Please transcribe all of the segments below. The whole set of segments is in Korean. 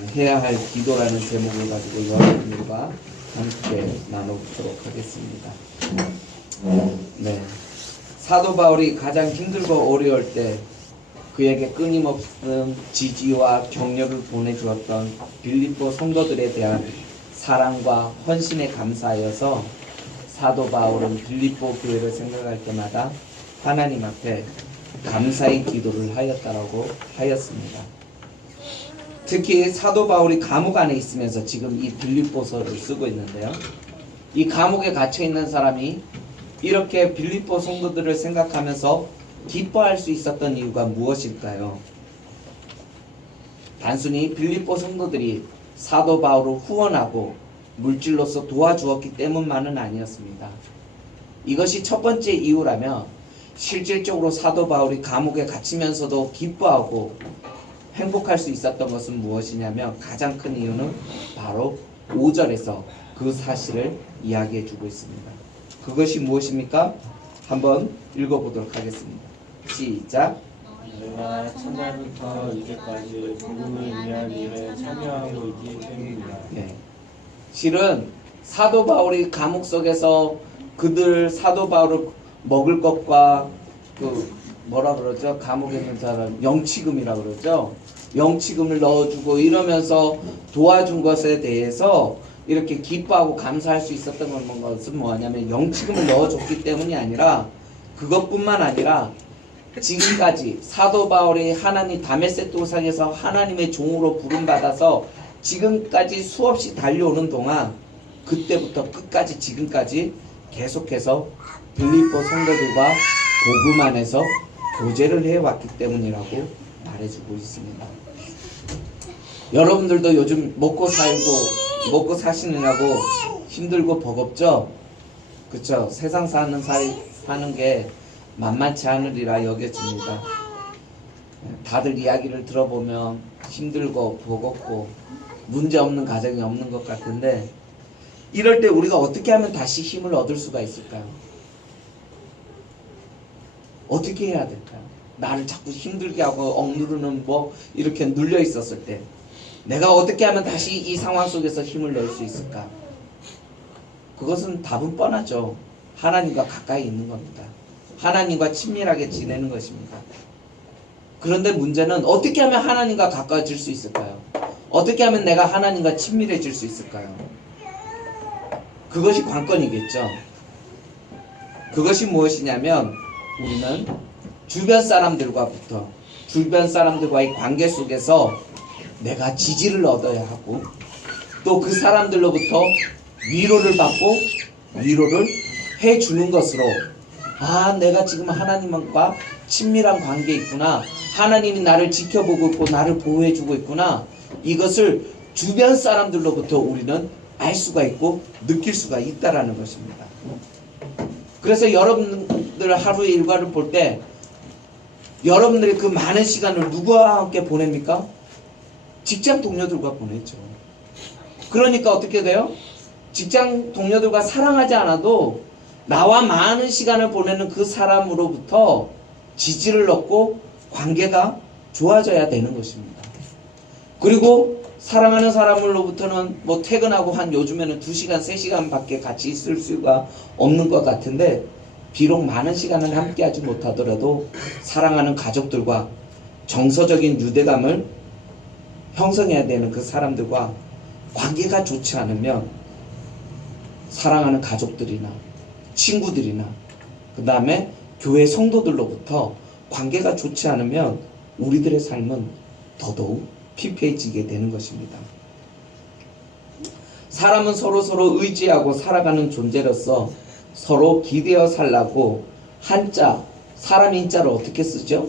해야 할 기도라는 제목을 가지고 여러분들과 함께 나눠보도록 하겠습니다. 네, 사도 바울이 가장 힘들고 어려울 때 그에게 끊임없는 지지와 격려를 보내주었던 빌립보 성도들에 대한 사랑과 헌신에 감사하여서 사도 바울은 빌립보 교회를 생각할 때마다 하나님 앞에 감사의 기도를 하였다라고 하였습니다. 특히 사도 바울이 감옥 안에 있으면서 지금 이 빌립보서를 쓰고 있는데요. 이 감옥에 갇혀 있는 사람이 이렇게 빌립보 성도들을 생각하면서 기뻐할 수 있었던 이유가 무엇일까요? 단순히 빌립보 성도들이 사도 바울을 후원하고 물질로서 도와주었기 때문만은 아니었습니다. 이것이 첫 번째 이유라면 실질적으로 사도 바울이 감옥에 갇히면서도 기뻐하고 행복할 수 있었던 것은 무엇이냐면 가장 큰 이유는 바로 5절에서 그 사실을 이야기해 주고 있습니다. 그것이 무엇입니까? 한번 읽어보도록 하겠습니다. 시작. 내가 첫날부터 이제까지 복음을 위한 일에 참여하고 있기 때문이다. 네. 실은 사도 바울이 감옥 속에서 그들 사도 바울을 먹을 것과 그 뭐라 그러죠? 감옥에 있는 사람 영치금이라 그러죠. 영치금을 넣어주고 이러면서 도와준 것에 대해서 이렇게 기뻐하고 감사할 수 있었던 것은 뭐냐면 영치금을 넣어줬기 때문이 아니라 그것뿐만 아니라 지금까지 사도 바울이 하나님 다메섹 도상에서 하나님의 종으로 부름받아서 지금까지 수없이 달려오는 동안 그때부터 끝까지 지금까지 계속해서 빌립보 성도들과 복음 안에서 교제를 해왔기 때문이라고 말해주고 있습니다. 여러분들도 요즘 먹고 사시느냐고 힘들고 버겁죠? 그쵸? 세상 사는 게 만만치 않으리라 여겨집니다. 다들 이야기를 들어보면 힘들고 버겁고 문제없는 가정이 없는 것 같은데 이럴 때 우리가 어떻게 하면 다시 힘을 얻을 수가 있을까요? 어떻게 해야 될까요? 나를 자꾸 힘들게 하고 억누르는 뭐 이렇게 눌려 있었을 때 내가 어떻게 하면 다시 이 상황 속에서 힘을 낼 수 있을까? 그것은 답은 뻔하죠. 하나님과 가까이 있는 겁니다. 하나님과 친밀하게 지내는 것입니다. 그런데 문제는 어떻게 하면 하나님과 가까워질 수 있을까요? 어떻게 하면 내가 하나님과 친밀해질 수 있을까요? 그것이 관건이겠죠. 그것이 무엇이냐면 우리는 주변 사람들과의 관계 속에서 내가 지지를 얻어야 하고 또 그 사람들로부터 위로를 받고 위로를 해주는 것으로 내가 지금 하나님과 친밀한 관계에 있구나. 하나님이 나를 지켜보고 있고 나를 보호해주고 있구나. 이것을 주변 사람들로부터 우리는 알 수가 있고 느낄 수가 있다라는 것입니다. 그래서 여러분들 하루의 일과를 볼 때 여러분들의 그 많은 시간을 누구와 함께 보냅니까? 직장 동료들과 보내죠. 그러니까 어떻게 돼요? 직장 동료들과 사랑하지 않아도 나와 많은 시간을 보내는 그 사람으로부터 지지를 얻고 관계가 좋아져야 되는 것입니다. 그리고 사랑하는 사람으로부터는 뭐 퇴근하고 한 요즘에는 2시간, 3시간밖에 같이 있을 수가 없는 것 같은데 비록 많은 시간을 함께하지 못하더라도 사랑하는 가족들과 정서적인 유대감을 형성해야 되는 그 사람들과 관계가 좋지 않으면 사랑하는 가족들이나 친구들이나 그 다음에 교회 성도들로부터 관계가 좋지 않으면 우리들의 삶은 더더욱 피폐해지게 되는 것입니다. 사람은 서로 의지하고 살아가는 존재로서 서로 기대어 살라고 한자, 사람 인자를 어떻게 쓰죠?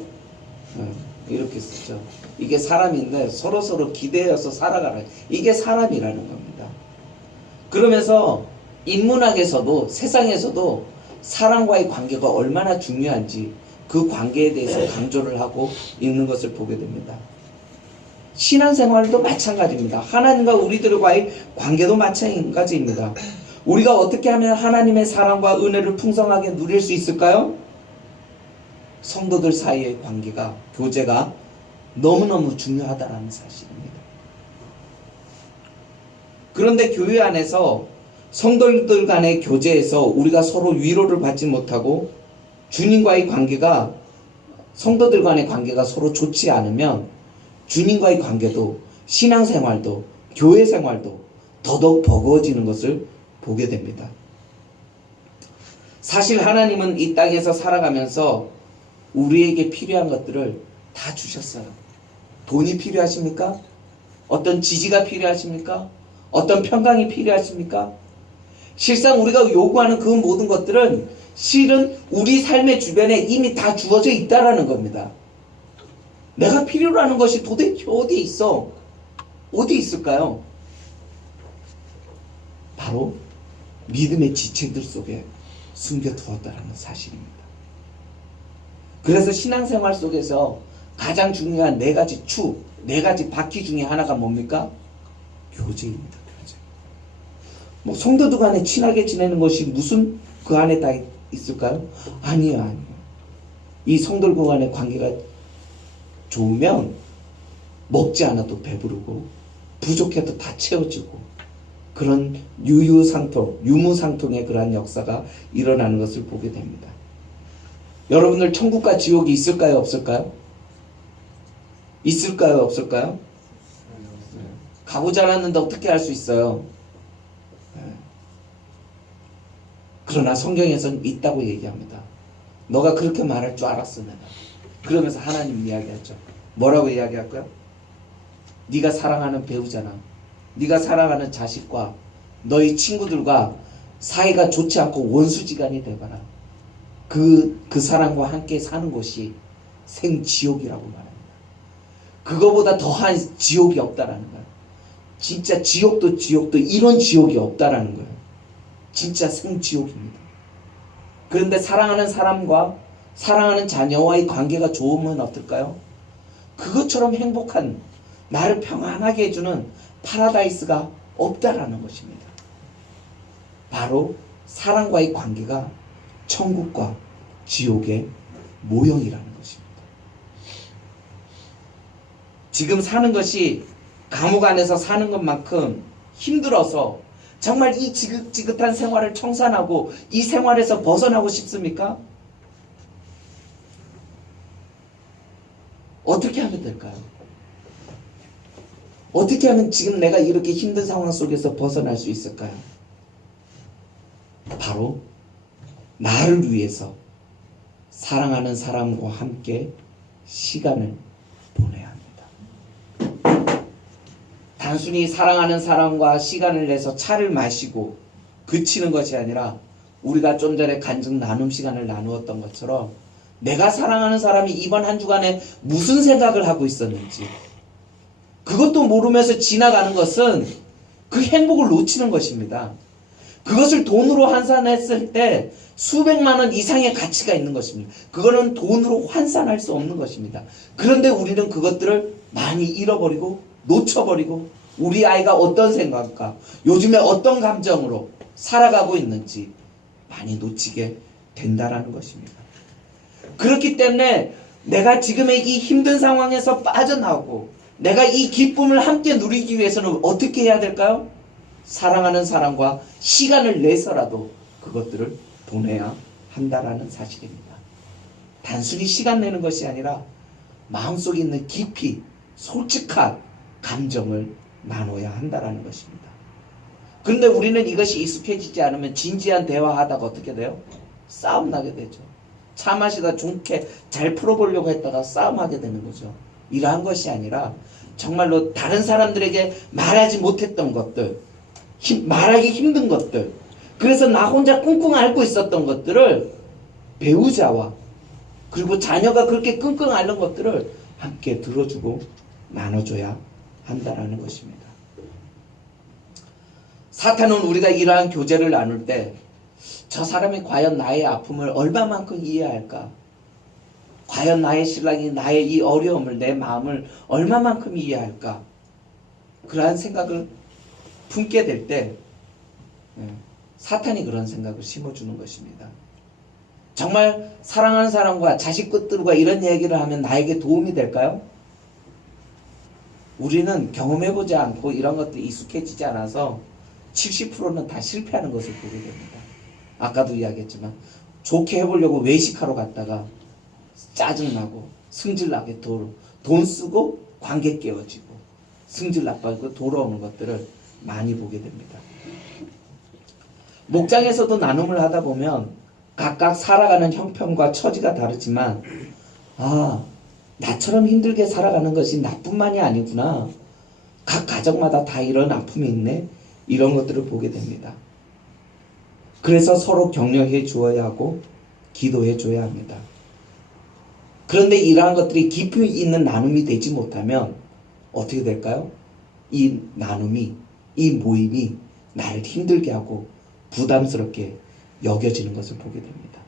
이렇게 쓰죠. 이게 사람인데 서로 기대어서 살아가는 이게 사람이라는 겁니다. 그러면서 인문학에서도 세상에서도 사람과의 관계가 얼마나 중요한지 그 관계에 대해서 강조를 하고 있는 것을 보게 됩니다. 신앙생활도 마찬가지입니다. 하나님과 우리들과의 관계도 마찬가지입니다. 우리가 어떻게 하면 하나님의 사랑과 은혜를 풍성하게 누릴 수 있을까요? 성도들 사이의 관계가, 교제가 너무너무 중요하다는 사실입니다. 그런데 교회 안에서 성도들 간의 교제에서 우리가 서로 위로를 받지 못하고 주님과의 관계가 성도들 간의 관계가 서로 좋지 않으면 주님과의 관계도 신앙생활도 교회 생활도 더더욱 버거워지는 것을 보게 됩니다. 사실 하나님은 이 땅에서 살아가면서 우리에게 필요한 것들을 다 주셨어요. 돈이 필요하십니까? 어떤 지지가 필요하십니까? 어떤 평강이 필요하십니까? 실상 우리가 요구하는 그 모든 것들은 실은 우리 삶의 주변에 이미 다 주어져 있다라는 겁니다. 내가 필요로 하는 것이 도대체 어디에 있어? 어디 있을까요? 바로 믿음의 지체들 속에 숨겨두었다는 사실입니다. 그래서 신앙생활 속에서 가장 중요한 네 가지 네 가지 바퀴 중에 하나가 뭡니까? 교제입니다. 교제. 뭐 성도들 간에 친하게 지내는 것이 무슨 그 안에 다 있을까요? 아니요. 이 성도들 간의 관계가 좋으면 먹지 않아도 배부르고 부족해도 다 채워지고 그런 유무상통의 그러한 역사가 일어나는 것을 보게 됩니다. 여러분들 천국과 지옥이 있을까요? 없을까요? 있을까요? 없을까요? 가보지 않았는데 어떻게 알 수 있어요? 그러나 성경에서는 있다고 얘기합니다. 너가 그렇게 말할 줄 알았어 내가. 그러면서 하나님 이야기하죠. 뭐라고 이야기할까요? 네가 사랑하는 배우자나 네가 사랑하는 자식과 너희 친구들과 사이가 좋지 않고 원수지간이 되거나 그 사람과 함께 사는 곳이 생지옥이라고 말합니다. 그거보다 더한 지옥이 없다라는 거예요. 진짜 지옥도 이런 지옥이 없다라는 거예요. 진짜 생지옥입니다. 그런데 사랑하는 사람과 사랑하는 자녀와의 관계가 좋으면 어떨까요? 그것처럼 행복한 나를 평안하게 해주는 파라다이스가 없다라는 것입니다. 바로 사랑과의 관계가 천국과 지옥의 모형이라는 것입니다. 지금 사는 것이 감옥 안에서 사는 것만큼 힘들어서 정말 이 지긋지긋한 생활을 청산하고 이 생활에서 벗어나고 싶습니까? 어떻게 하면 될까요? 어떻게 하면 지금 내가 이렇게 힘든 상황 속에서 벗어날 수 있을까요? 바로 나를 위해서 사랑하는 사람과 함께 시간을 보내야 합니다. 단순히 사랑하는 사람과 시간을 내서 차를 마시고 그치는 것이 아니라 우리가 좀 전에 간증 나눔 시간을 나누었던 것처럼 내가 사랑하는 사람이 이번 한 주간에 무슨 생각을 하고 있었는지 그것도 모르면서 지나가는 것은 그 행복을 놓치는 것입니다. 그것을 돈으로 환산했을 때 수백만 원 이상의 가치가 있는 것입니다. 그거는 돈으로 환산할 수 없는 것입니다. 그런데 우리는 그것들을 많이 잃어버리고 놓쳐버리고 우리 아이가 어떤 생각과 요즘에 어떤 감정으로 살아가고 있는지 많이 놓치게 된다라는 것입니다. 그렇기 때문에 내가 지금의 이 힘든 상황에서 빠져나오고 내가 이 기쁨을 함께 누리기 위해서는 어떻게 해야 될까요? 사랑하는 사람과 시간을 내서라도 그것들을 보내야 한다라는 사실입니다. 단순히 시간 내는 것이 아니라 마음속에 있는 깊이 솔직한 감정을 나눠야 한다라는 것입니다. 그런데 우리는 이것이 익숙해지지 않으면 진지한 대화하다가 어떻게 돼요? 싸움 나게 되죠. 차 마시다 좋게 잘 풀어보려고 했다가 싸움하게 되는 거죠. 이러한 것이 아니라 정말로 다른 사람들에게 말하지 못했던 것들, 말하기 힘든 것들, 그래서 나 혼자 끙끙 앓고 있었던 것들을 배우자와 그리고 자녀가 그렇게 끙끙 앓는 것들을 함께 들어주고 나눠줘야 한다라는 것입니다. 사탄은 우리가 이러한 교제를 나눌 때 저 사람이 과연 나의 아픔을 얼마만큼 이해할까? 과연 나의 신랑이 나의 이 어려움을 내 마음을 얼마만큼 이해할까? 그러한 생각을 품게 될 때 사탄이 그런 생각을 심어주는 것입니다. 정말 사랑하는 사람과 자식들과 이런 얘기를 하면 나에게 도움이 될까요? 우리는 경험해보지 않고 이런 것들이 익숙해지지 않아서 70%는 다 실패하는 것을 보게 됩니다. 아까도 이야기했지만 좋게 해보려고 외식하러 갔다가 짜증나고 승질나게 돈 쓰고 관계 깨어지고 승질 나빠지고 돌아오는 것들을 많이 보게 됩니다. 목장에서도 나눔을 하다 보면 각각 살아가는 형편과 처지가 다르지만 나처럼 힘들게 살아가는 것이 나뿐만이 아니구나. 각 가정마다 다 이런 아픔이 있네. 이런 것들을 보게 됩니다. 그래서 서로 격려해 주어야 하고 기도해 줘야 합니다. 그런데 이러한 것들이 깊이 있는 나눔이 되지 못하면 어떻게 될까요? 이 나눔이, 이 모임이 나를 힘들게 하고 부담스럽게 여겨지는 것을 보게 됩니다.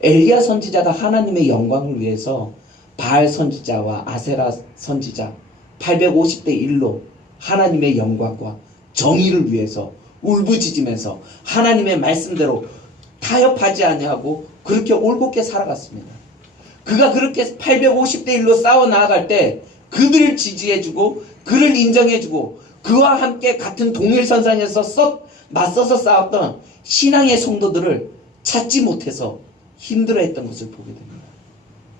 엘리야 선지자가 하나님의 영광을 위해서 바알 선지자와 아세라 선지자 850대 1로 하나님의 영광과 정의를 위해서 울부짖으면서 하나님의 말씀대로 타협하지 아니하고 그렇게 올곧게 살아갔습니다. 그가 그렇게 850대 1로 싸워 나아갈 때 그들을 지지해주고 그를 인정해주고 그와 함께 같은 동일선상에서 맞서서 싸웠던 신앙의 성도들을 찾지 못해서 힘들어했던 것을 보게 됩니다.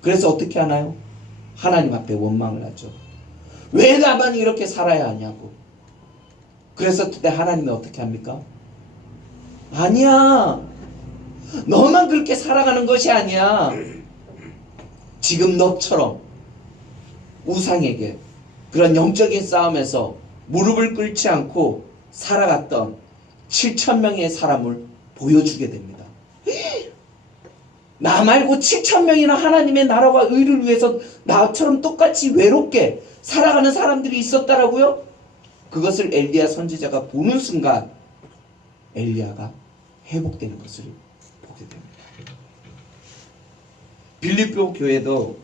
그래서 어떻게 하나요? 하나님 앞에 원망을 하죠. 왜 나만 이렇게 살아야 하냐고. 그래서 그때 하나님이 어떻게 합니까? 아니야. 너만 그렇게 살아가는 것이 아니야. 지금 너처럼 우상에게 그런 영적인 싸움에서 무릎을 꿇지 않고 살아갔던 7,000명의 사람을 보여주게 됩니다. 나 말고 7,000명이나 하나님의 나라와 의를 위해서 나처럼 똑같이 외롭게 살아가는 사람들이 있었다라고요? 그것을 엘리야 선지자가 보는 순간 엘리야가 회복되는 것을 보게 됩니다. 빌립보 교회도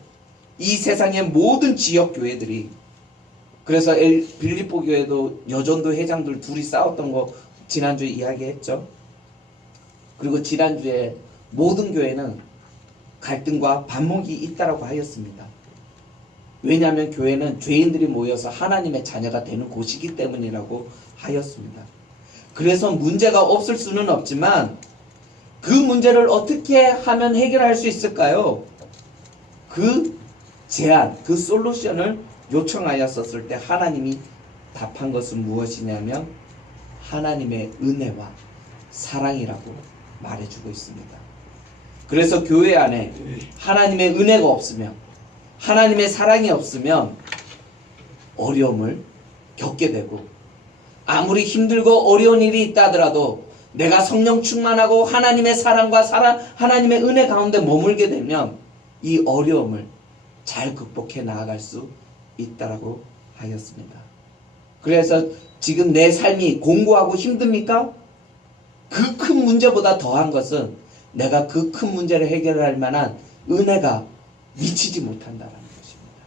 이 세상의 모든 지역 교회들이, 그래서 빌립보 교회도 여전도 회장들 둘이 싸웠던 거 지난주에 이야기했죠. 그리고 지난주에 모든 교회는 갈등과 반목이 있다라고 하였습니다. 왜냐하면 교회는 죄인들이 모여서 하나님의 자녀가 되는 곳이기 때문이라고 하였습니다. 그래서 문제가 없을 수는 없지만 그 문제를 어떻게 하면 해결할 수 있을까요? 그 제안, 그 솔루션을 요청하였었을 때 하나님이 답한 것은 무엇이냐면 하나님의 은혜와 사랑이라고 말해주고 있습니다. 그래서 교회 안에 하나님의 은혜가 없으면, 하나님의 사랑이 없으면 어려움을 겪게 되고, 아무리 힘들고 어려운 일이 있다 하더라도 내가 성령 충만하고 하나님의 사랑과 하나님의 은혜 가운데 머물게 되면 이 어려움을 잘 극복해 나아갈 수 있다라고 하였습니다. 그래서 지금 내 삶이 공고하고 힘듭니까? 그 큰 문제보다 더한 것은 내가 그 큰 문제를 해결할 만한 은혜가 미치지 못한다라는 것입니다.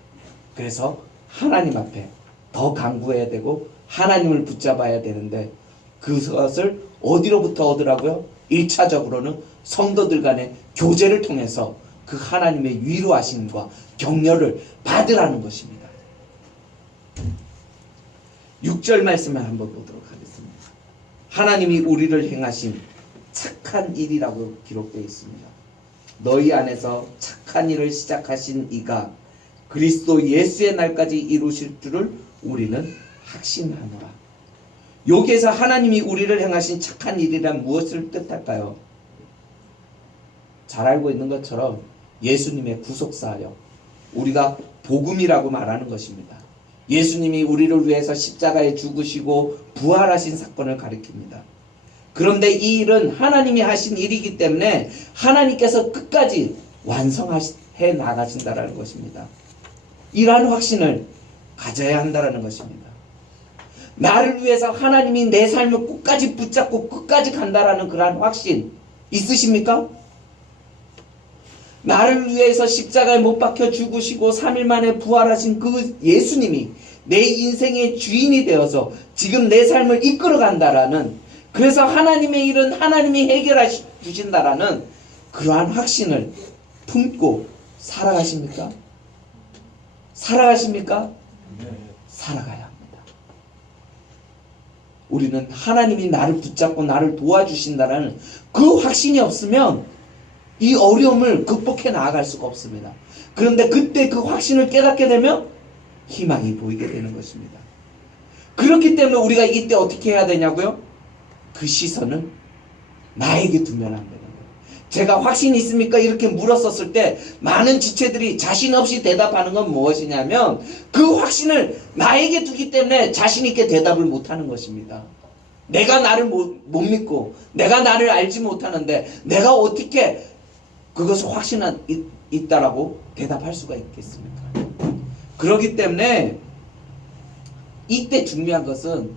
그래서 하나님 앞에 더 간구해야 되고 하나님을 붙잡아야 되는데 그것을 어디로부터 얻으라고요? 1차적으로는 성도들 간의 교제를 통해서 그 하나님의 위로하심과 격려를 받으라는 것입니다. 6절 말씀을 한번 보도록 하겠습니다. 하나님이 우리를 행하신 착한 일이라고 기록되어 있습니다. 너희 안에서 착한 일을 시작하신 이가 그리스도 예수의 날까지 이루실 줄을 우리는 확신하노라. 여기에서 하나님이 우리를 행하신 착한 일이란 무엇을 뜻할까요? 잘 알고 있는 것처럼 예수님의 구속사역, 우리가 복음이라고 말하는 것입니다. 예수님이 우리를 위해서 십자가에 죽으시고 부활하신 사건을 가리킵니다. 그런데 이 일은 하나님이 하신 일이기 때문에 하나님께서 끝까지 완성해 나가신다라는 것입니다. 이러한 확신을 가져야 한다라는 것입니다. 나를 위해서 하나님이 내 삶을 끝까지 붙잡고 끝까지 간다라는 그러한 확신 있으십니까? 나를 위해서 십자가에 못 박혀 죽으시고 3일 만에 부활하신 그 예수님이 내 인생의 주인이 되어서 지금 내 삶을 이끌어 간다라는, 그래서 하나님의 일은 하나님이 해결해 주신다라는 그러한 확신을 품고 살아가십니까? 살아가십니까? 살아가야 합니다. 우리는 하나님이 나를 붙잡고 나를 도와주신다는 그 확신이 없으면 이 어려움을 극복해 나아갈 수가 없습니다. 그런데 그때 그 확신을 깨닫게 되면 희망이 보이게 되는 것입니다. 그렇기 때문에 우리가 이때 어떻게 해야 되냐고요? 그 시선을 나에게 두면 안 되는 거예요. 제가 확신이 있습니까? 이렇게 물었었을 때 많은 지체들이 자신 없이 대답하는 건 무엇이냐면 그 확신을 나에게 두기 때문에 자신 있게 대답을 못하는 것입니다. 내가 나를 못 믿고 내가 나를 알지 못하는데 내가 어떻게 그것을 확신이 있다라고 대답할 수가 있겠습니까? 그렇기 때문에 이때 중요한 것은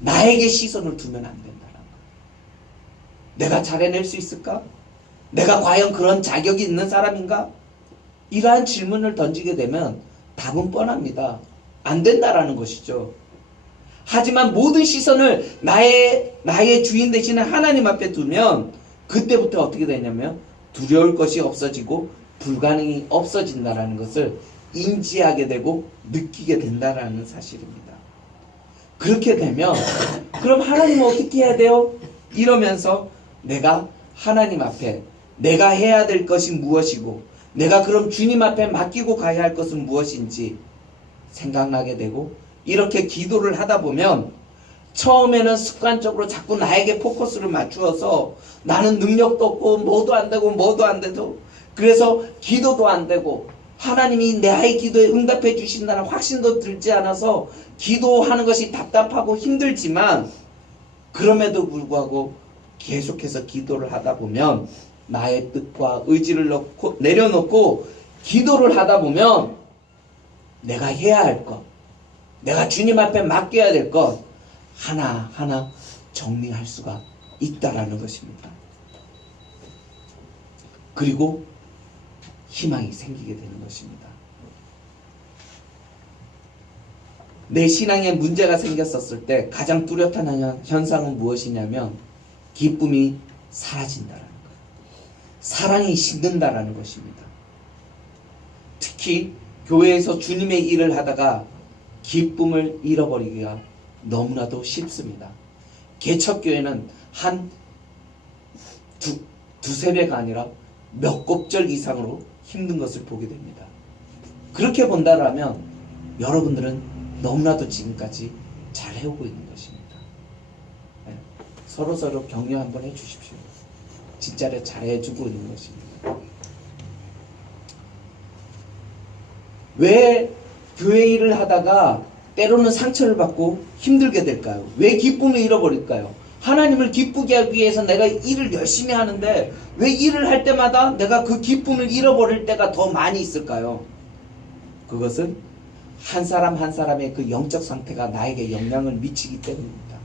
나에게 시선을 두면 안 된다는 거예요. 내가 잘해낼 수 있을까? 내가 과연 그런 자격이 있는 사람인가? 이러한 질문을 던지게 되면 답은 뻔합니다. 안 된다라는 것이죠. 하지만 모든 시선을 나의 주인 되시는 하나님 앞에 두면 그때부터 어떻게 되냐면 두려울 것이 없어지고 불가능이 없어진다라는 것을 인지하게 되고 느끼게 된다라는 사실입니다. 그렇게 되면 그럼 하나님은 어떻게 해야 돼요? 이러면서 내가 하나님 앞에 내가 해야 될 것이 무엇이고 내가 그럼 주님 앞에 맡기고 가야 할 것은 무엇인지 생각나게 되고 이렇게 기도를 하다 보면 처음에는 습관적으로 자꾸 나에게 포커스를 맞추어서 나는 능력도 없고 뭐도 안 되고 뭐도 안 돼도 그래서 기도도 안 되고 하나님이 나의 기도에 응답해 주신다는 확신도 들지 않아서 기도하는 것이 답답하고 힘들지만 그럼에도 불구하고 계속해서 기도를 하다 보면 나의 뜻과 의지를 내려놓고 기도를 하다 보면 내가 해야 할 것, 내가 주님 앞에 맡겨야 될 것 하나하나 정리할 수가 있다라는 것입니다. 그리고 희망이 생기게 되는 것입니다. 내 신앙에 문제가 생겼었을 때 가장 뚜렷한 현상은 무엇이냐면 기쁨이 사라진다라는 거예요. 사랑이 식는다라는 것입니다. 특히 교회에서 주님의 일을 하다가 기쁨을 잃어버리기가 너무나도 쉽습니다. 개척교회는 한 두세 배가 아니라 몇 곱절 이상으로 힘든 것을 보게 됩니다. 그렇게 본다라면 여러분들은 너무나도 지금까지 잘 해오고 있는 것입니다. 네. 서로 격려 한번 해주십시오. 진짜로 잘 해주고 있는 것입니다. 왜 교회 일을 하다가 때로는 상처를 받고 힘들게 될까요? 왜 기쁨을 잃어버릴까요? 하나님을 기쁘게 하기 위해서 내가 일을 열심히 하는데 왜 일을 할 때마다 내가 그 기쁨을 잃어버릴 때가 더 많이 있을까요? 그것은 한 사람 한 사람의 그 영적 상태가 나에게 영향을 미치기 때문입니다.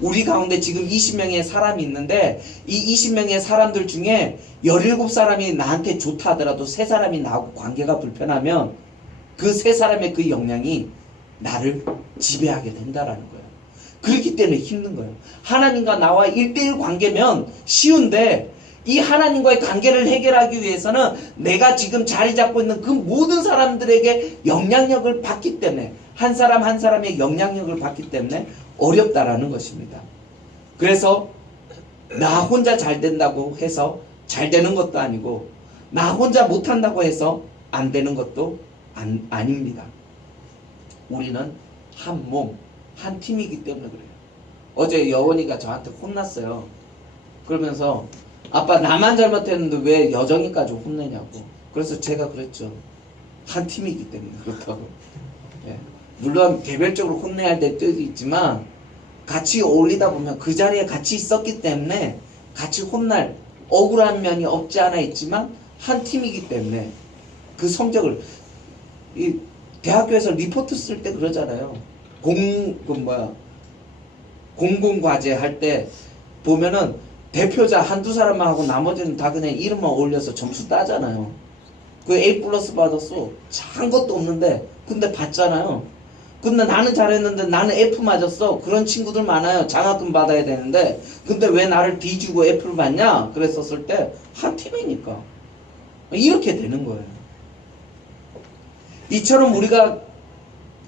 우리 가운데 지금 20명의 사람이 있는데 이 20명의 사람들 중에 17사람이 나한테 좋다 하더라도 3사람이 나하고 관계가 불편하면 그 3사람의 그 영향이 나를 지배하게 된다라는 거예요. 그렇기 때문에 힘든 거예요. 하나님과 나와 1대1 관계면 쉬운데 이 하나님과의 관계를 해결하기 위해서는 내가 지금 자리 잡고 있는 그 모든 사람들에게 영향력을 받기 때문에 한 사람 한 사람의 영향력을 받기 때문에 어렵다라는 것입니다. 그래서 나 혼자 잘 된다고 해서 잘 되는 것도 아니고 나 혼자 못한다고 해서 안 되는 것도 아닙니다. 우리는 한 몸, 한 팀이기 때문에 그래요. 어제 여원이가 저한테 혼났어요. 그러면서 아빠 나만 잘못했는데 왜 여정이까지 혼내냐고. 그래서 제가 그랬죠. 한 팀이기 때문에 그렇다고. 예. 물론 개별적으로 혼내야 할 때도 있지만 같이 어울리다 보면 그 자리에 같이 있었기 때문에 같이 혼날 억울한 면이 없지 않아 있지만 한 팀이기 때문에 그 성적을 이 대학교에서 리포트 쓸 때 그러잖아요. 공공과제 할 때 보면은 대표자 한두 사람만 하고 나머지는 다 그냥 이름만 올려서 점수 따잖아요. 그 A+ 받았어. 한 것도 없는데 근데 받잖아요. 근데 나는 잘했는데 나는 F 맞았어. 그런 친구들 많아요. 장학금 받아야 되는데 근데 왜 나를 D 주고 F를 받냐? 그랬었을 때 한 팀이니까 이렇게 되는 거예요. 이처럼 우리가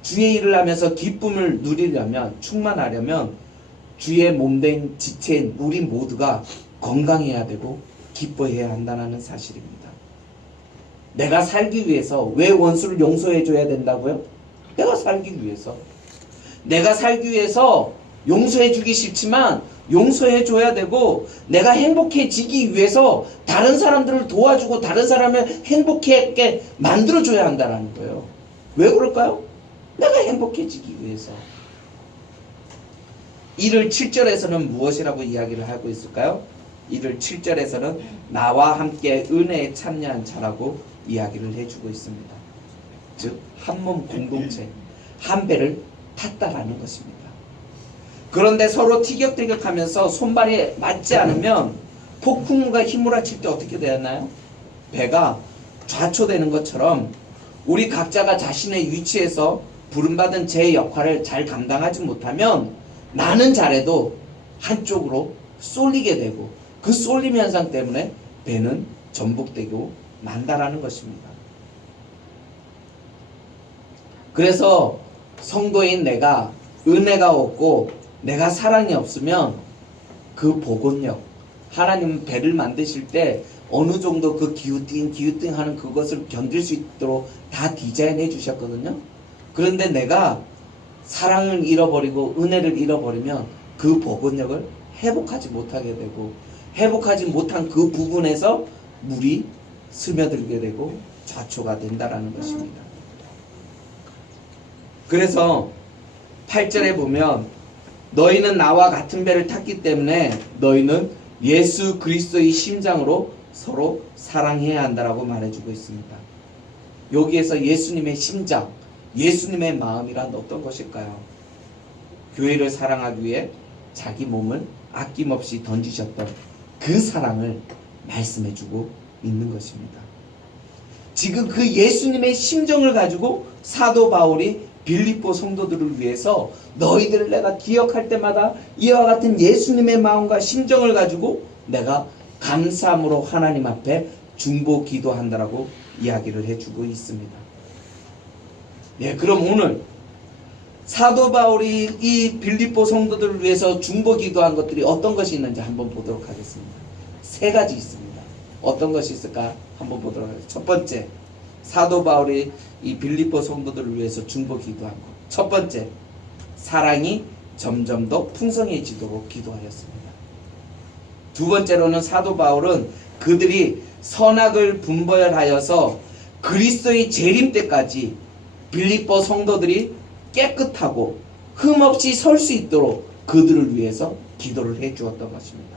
주의 일을 하면서 기쁨을 누리려면, 충만하려면 주의 몸된 지체인 우리 모두가 건강해야 되고 기뻐해야 한다는 사실입니다. 내가 살기 위해서 왜 원수를 용서해 줘야 된다고요? 내가 살기 위해서. 내가 살기 위해서 용서해 주기 싫지만 용서해 줘야 되고, 내가 행복해지기 위해서 다른 사람들을 도와주고 다른 사람을 행복하게 만들어 줘야 한다는 거예요. 왜 그럴까요? 내가 행복해지기 위해서. 이를 7절에서는 무엇이라고 이야기를 하고 있을까요? 이를 7절에서는 나와 함께 은혜에 참여한 자라고 이야기를 해주고 있습니다. 즉, 한 몸 공동체, 한 배를 탔다라는 것입니다. 그런데 서로 티격태격하면서 손발이 맞지 않으면 폭풍과 휘몰아칠 때 어떻게 되었나요? 배가 좌초되는 것처럼 우리 각자가 자신의 위치에서 부름받은 제 역할을 잘 감당하지 못하면 나는 잘해도 한쪽으로 쏠리게 되고, 그 쏠림 현상 때문에 배는 전복되고 만다라는 것입니다. 그래서 성도인 내가 은혜가 없고 내가 사랑이 없으면 그 복원력, 하나님은 배를 만드실 때 어느 정도 그 기우띵 하는 그것을 견딜 수 있도록 다 디자인해 주셨거든요. 그런데 내가 사랑을 잃어버리고 은혜를 잃어버리면 그 복원력을 회복하지 못하게 되고, 회복하지 못한 그 부분에서 물이 스며들게 되고 좌초가 된다라는 것입니다. 그래서 8절에 보면 너희는 나와 같은 배를 탔기 때문에 너희는 예수 그리스도의 심장으로 서로 사랑해야 한다라고 말해주고 있습니다. 여기에서 예수님의 심장, 예수님의 마음이란 어떤 것일까요? 교회를 사랑하기 위해 자기 몸을 아낌없이 던지셨던 그 사랑을 말씀해주고 있는 것입니다. 지금 그 예수님의 심정을 가지고 사도 바울이 빌립보 성도들을 위해서 너희들을 내가 기억할 때마다 이와 같은 예수님의 마음과 심정을 가지고 내가 감사함으로 하나님 앞에 중보 기도한다라고 이야기를 해주고 있습니다. 예, 그럼 오늘 사도 바울이 이 빌립보 성도들을 위해서 중보 기도한 것들이 어떤 것이 있는지 한번 보도록 하겠습니다. 세 가지 있습니다. 어떤 것이 있을까 한번 보도록 하겠습니다. 첫 번째, 사도 바울이 이 빌립보 성도들을 위해서 중보 기도한 것. 첫 번째, 사랑이 점점 더 풍성해지도록 기도하였습니다. 두 번째로는 사도 바울은 그들이 선악을 분별하여서 그리스도의 재림 때까지 빌립보 성도들이 깨끗하고 흠없이 설 수 있도록 그들을 위해서 기도를 해 주었던 것입니다.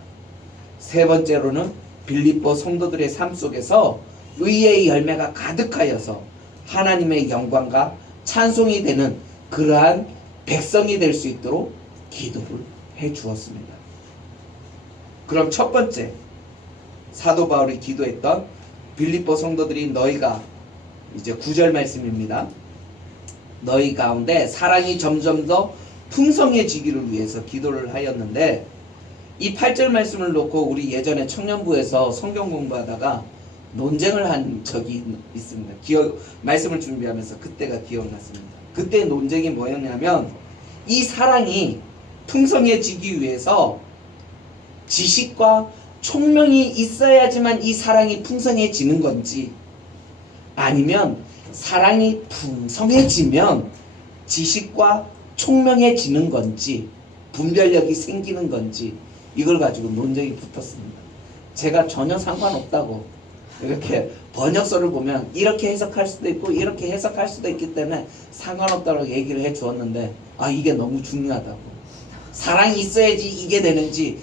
세 번째로는 빌립보 성도들의 삶 속에서 의의 열매가 가득하여서 하나님의 영광과 찬송이 되는 그러한 백성이 될 수 있도록 기도를 해 주었습니다. 그럼 첫 번째, 사도 바울이 기도했던 빌립보 성도들이 너희가, 이제 9절 말씀입니다. 너희 가운데 사랑이 점점 더 풍성해지기를 위해서 기도를 하였는데, 이 8절 말씀을 놓고 우리 예전에 청년부에서 성경 공부하다가 논쟁을 한 적이 있습니다. 말씀을 준비하면서 그때가 기억났습니다. 그때 논쟁이 뭐였냐면, 이 사랑이 풍성해지기 위해서 지식과 총명이 있어야지만 이 사랑이 풍성해지는 건지, 아니면 사랑이 풍성해지면 지식과 총명해지는 건지, 분별력이 생기는 건지, 이걸 가지고 논쟁이 붙었습니다. 제가 전혀 상관없다고, 이렇게 번역서를 보면 이렇게 해석할 수도 있고 이렇게 해석할 수도 있기 때문에 상관없다고 얘기를 해 주었는데, 이게 너무 중요하다고. 사랑이 있어야지 이게 되는지,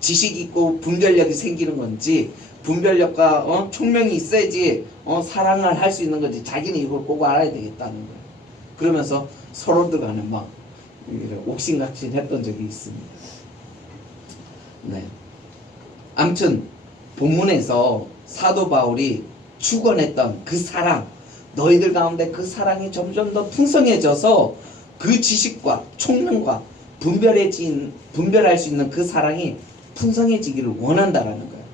지식이 있고 분별력이 생기는 건지, 분별력과 총명이 있어야지 사랑을 할 수 있는 건지, 자기는 이걸 꼭 알아야 되겠다는 거예요. 그러면서 서로들 간에 막 옥신각신 했던 적이 있습니다. 네. 아무튼 본문에서 사도 바울이 축원했던 그 사랑, 너희들 가운데 그 사랑이 점점 더 풍성해져서 그 지식과 총명과 분별할 수 있는 그 사랑이 풍성해지기를 원한다라는 거예요.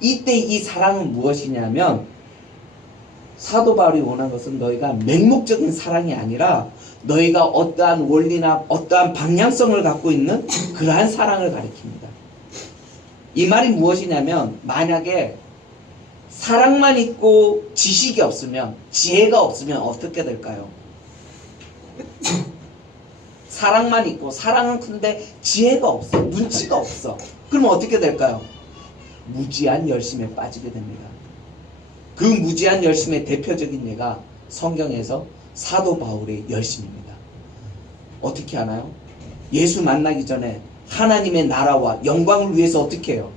이때 이 사랑은 무엇이냐면, 사도 바울이 원한 것은 너희가 맹목적인 사랑이 아니라 너희가 어떠한 원리나 어떠한 방향성을 갖고 있는 그러한 사랑을 가리킵니다. 이 말이 무엇이냐면 만약에 사랑만 있고 지식이 없으면 지혜가 없으면 어떻게 될까요? 사랑만 있고 사랑은 큰데 지혜가 없어, 눈치가 없어. 그러면 어떻게 될까요? 무지한 열심에 빠지게 됩니다. 그 무지한 열심의 대표적인 예가 성경에서 사도 바울의 열심입니다. 어떻게 하나요? 예수 만나기 전에 하나님의 나라와 영광을 위해서 어떻게 해요?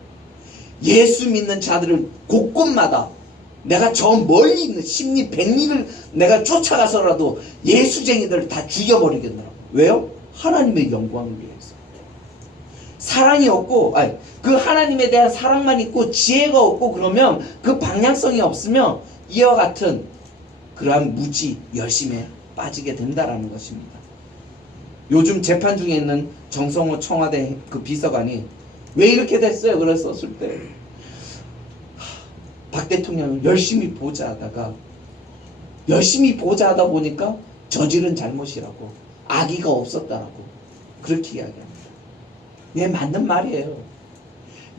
예수 믿는 자들을 곳곳마다 내가 저 멀리 있는 십리 백리를 내가 쫓아가서라도 예수쟁이들을 다 죽여버리겠노라. 왜요? 하나님의 영광을 위해서. 사랑이 없고 그 하나님에 대한 사랑만 있고 지혜가 없고 그러면 그 방향성이 없으면 이와 같은 그러한 무지 열심에 빠지게 된다라는 것입니다. 요즘 재판 중에 있는 정성호 청와대 그 비서관이 왜 이렇게 됐어요? 그랬었을 때 박 대통령은 열심히 보좌하다가 열심히 보좌하다 보니까 저지른 잘못이라고 악의가 없었다라고 그렇게 이야기합니다. 네, 맞는 말이에요.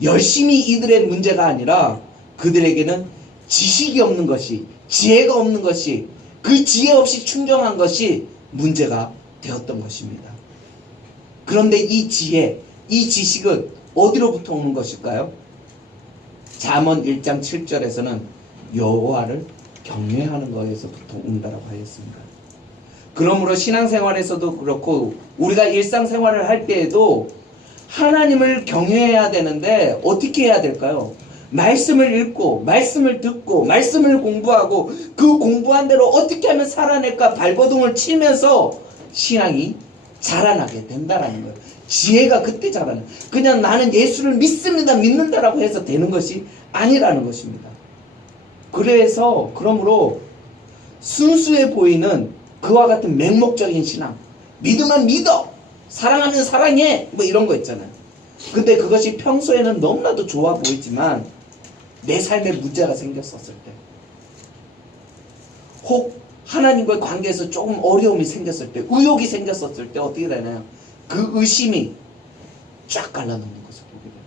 열심히 이들의 문제가 아니라 그들에게는 지식이 없는 것이, 지혜가 없는 것이, 그 지혜 없이 충정한 것이 문제가 되었던 것입니다. 그런데 이 지혜, 이 지식은 어디로부터 오는 것일까요? 잠언 1장 7절에서는 여호와를 경외하는 것에서부터 온다라고 하였습니다. 그러므로 신앙생활에서도 그렇고 우리가 일상생활을 할 때에도 하나님을 경외해야 되는데 어떻게 해야 될까요? 말씀을 읽고 말씀을 듣고 말씀을 공부하고 그 공부한 대로 어떻게 하면 살아낼까 발버둥을 치면서 신앙이 자라나게 된다라는 거예요. 지혜가 그때 자라나요. 그냥 나는 예수를 믿습니다 믿는다라고 해서 되는 것이 아니라는 것입니다. 그러므로 순수해 보이는 그와 같은 맹목적인 신앙, 믿으면 믿어, 사랑하면 사랑해, 뭐 이런 거 있잖아요. 근데 그것이 평소에는 너무나도 좋아 보이지만 내 삶에 문제가 생겼었을 때, 혹 하나님과의 관계에서 조금 어려움이 생겼을 때, 의욕이 생겼었을 때 어떻게 되나요? 그 의심이 쫙 갈라놓는 것을 보게 됩니다.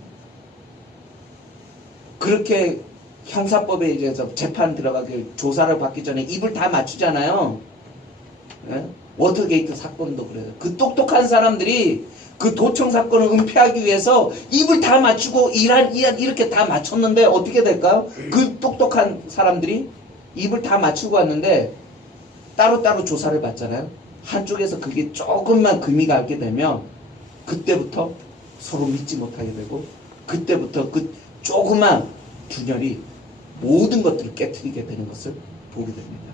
그렇게 형사법에 의해서 재판 들어가기 조사를 받기 전에 입을 다 맞추잖아요. 예? 워터게이트 사건도 그래요. 그 똑똑한 사람들이 그 도청 사건을 은폐하기 위해서 입을 다 맞추고 이란 이렇게 다 맞췄는데 어떻게 될까요? 그 똑똑한 사람들이 입을 다 맞추고 왔는데 따로따로 조사를 받잖아요. 한쪽에서 그게 조금만 금이 가게 되면 그때부터 서로 믿지 못하게 되고 그때부터 그 조그만 균열이 모든 것들을 깨트리게 되는 것을 보게 됩니다.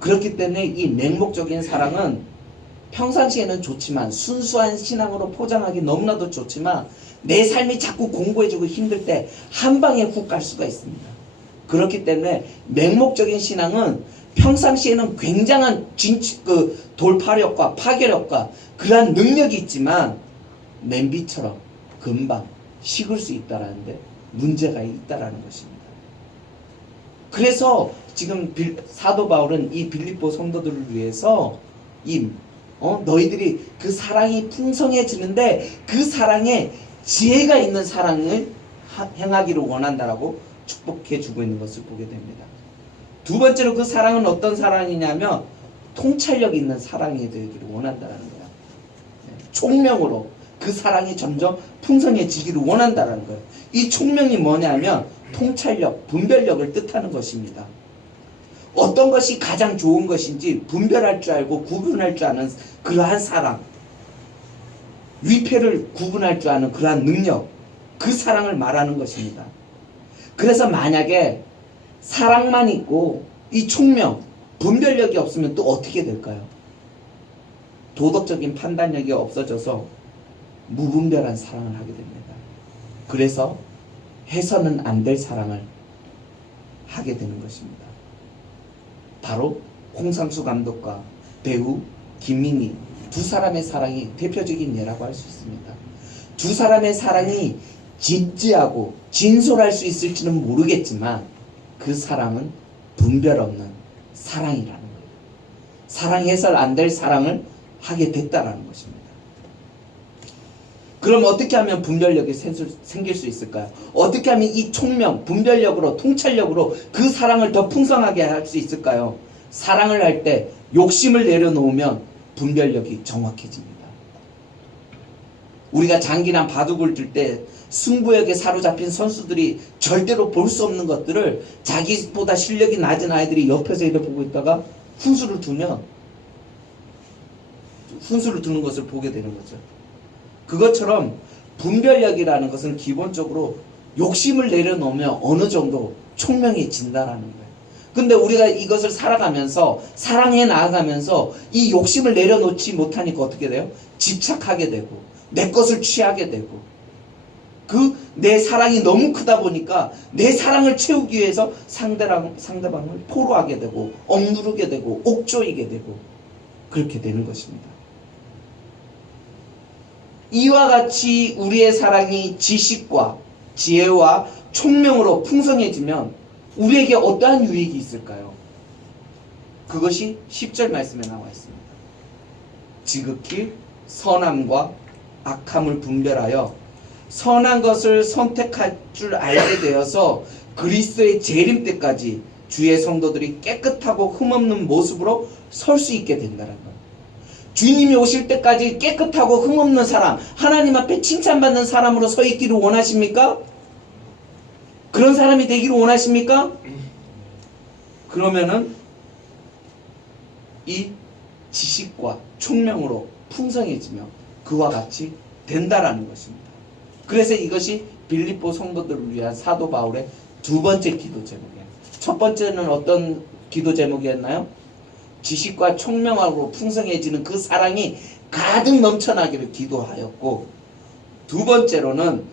그렇기 때문에 이 맹목적인 사랑은 평상시에는 좋지만 순수한 신앙으로 포장하기 너무나도 좋지만 내 삶이 자꾸 공고해지고 힘들 때 한 방에 훅 갈 수가 있습니다. 그렇기 때문에 맹목적인 신앙은 평상시에는 굉장한 돌파력과 파괴력과 그러한 능력이 있지만 냄비처럼 금방 식을 수 있다라는데 문제가 있다라는 것입니다. 그래서 지금 사도 바울은 이 빌립보 성도들을 위해서 너희들이 그 사랑이 풍성해지는데 그 사랑에 지혜가 있는 사랑을 행하기를 원한다라고 축복해 주고 있는 것을 보게 됩니다. 두 번째로 그 사랑은 어떤 사랑이냐면 통찰력 있는 사랑이 되기를 원한다라는 거예요. 총명으로 그 사랑이 점점 풍성해지기를 원한다라는 거예요. 이 총명이 뭐냐면 통찰력, 분별력을 뜻하는 것입니다. 어떤 것이 가장 좋은 것인지 분별할 줄 알고 구분할 줄 아는 그러한 사랑, 위패를 구분할 줄 아는 그러한 능력, 그 사랑을 말하는 것입니다. 그래서 만약에 사랑만 있고 이 총명, 분별력이 없으면 또 어떻게 될까요? 도덕적인 판단력이 없어져서 무분별한 사랑을 하게 됩니다. 그래서 해서는 안 될 사랑을 하게 되는 것입니다. 바로 홍상수 감독과 배우 김민희 두 사람의 사랑이 대표적인 예라고 할 수 있습니다. 두 사람의 사랑이 진지하고 진솔할 수 있을지는 모르겠지만 그 사랑은 분별 없는 사랑이라는 거예요. 사랑해서는 안 될 사랑을 하게 됐다라는 것입니다. 그럼 어떻게 하면 분별력이 생길 수 있을까요? 어떻게 하면 이 총명, 분별력으로, 통찰력으로 그 사랑을 더 풍성하게 할 수 있을까요? 사랑을 할 때 욕심을 내려놓으면 분별력이 정확해집니다. 우리가 장기나 바둑을 둘 때 승부욕에 사로잡힌 선수들이 절대로 볼 수 없는 것들을 자기보다 실력이 낮은 아이들이 옆에서 이렇게 보고 있다가 훈수를 두는 것을 보게 되는 거죠. 그것처럼 분별력이라는 것은 기본적으로 욕심을 내려놓으면 어느 정도 총명해진다라는 거예요. 근데 우리가 이것을 살아가면서 사랑해 나아가면서 이 욕심을 내려놓지 못하니까 어떻게 돼요? 집착하게 되고 내 것을 취하게 되고 내 사랑이 너무 크다 보니까 내 사랑을 채우기 위해서 상대방을 포로하게 되고 억누르게 되고 옥조이게 되고 그렇게 되는 것입니다. 이와 같이 우리의 사랑이 지식과 지혜와 총명으로 풍성해지면 우리에게 어떠한 유익이 있을까요? 그것이 10절 말씀에 나와 있습니다. 지극히 선함과 악함을 분별하여 선한 것을 선택할 줄 알게 되어서 그리스도의 재림 때까지 주의 성도들이 깨끗하고 흠없는 모습으로 설 수 있게 된다는 것. 주님이 오실 때까지 깨끗하고 흠없는 사람, 하나님 앞에 칭찬받는 사람으로 서 있기를 원하십니까? 그런 사람이 되기를 원하십니까? 그러면은 이 지식과 총명으로 풍성해지며 그와 같이 된다라는 것입니다. 그래서 이것이 빌립보 성도들을 위한 사도 바울의 두 번째 기도 제목이에요. 첫 번째는 어떤 기도 제목이었나요? 지식과 총명하고 풍성해지는 그 사랑이 가득 넘쳐나기를 기도하였고, 두 번째로는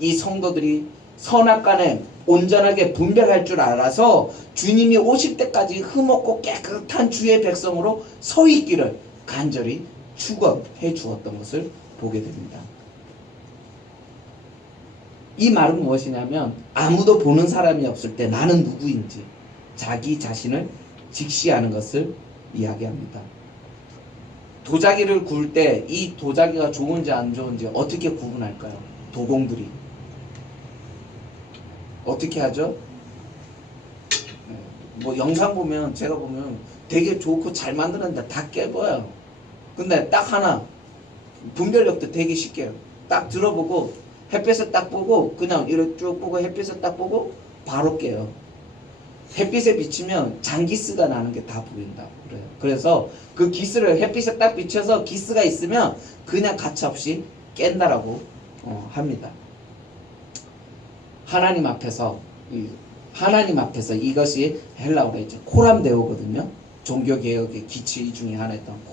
이 성도들이 선악간에 온전하게 분별할 줄 알아서 주님이 오실 때까지 흠없고 깨끗한 주의 백성으로 서 있기를 간절히 축원해 주었던 것을 보게 됩니다. 이 말은 무엇이냐면 아무도 보는 사람이 없을 때 나는 누구인지 자기 자신을 직시하는 것을 이야기합니다. 도자기를 구울 때 이 도자기가 좋은지 안 좋은지 어떻게 구분할까요? 도공들이 어떻게 하죠? 뭐 영상 보면 제가 보면 되게 좋고 잘 만드는데 다 깨져요. 근데 딱 하나 분별력도 되게 쉽게 해요. 딱 들어보고 햇빛을 딱 보고 그냥 이렇게 쭉 보고 햇빛을 딱 보고 바로 깨요. 햇빛에 비치면 장기스가 나는 게 다 보인다고 그래요. 그래서 그 기스를 햇빛에 딱 비춰서 기스가 있으면 그냥 가차없이 깬다라고 합니다. 하나님 앞에서 이것이 헬라어로 이제 코람데오거든요. 종교개혁의 기치 중에 하나였던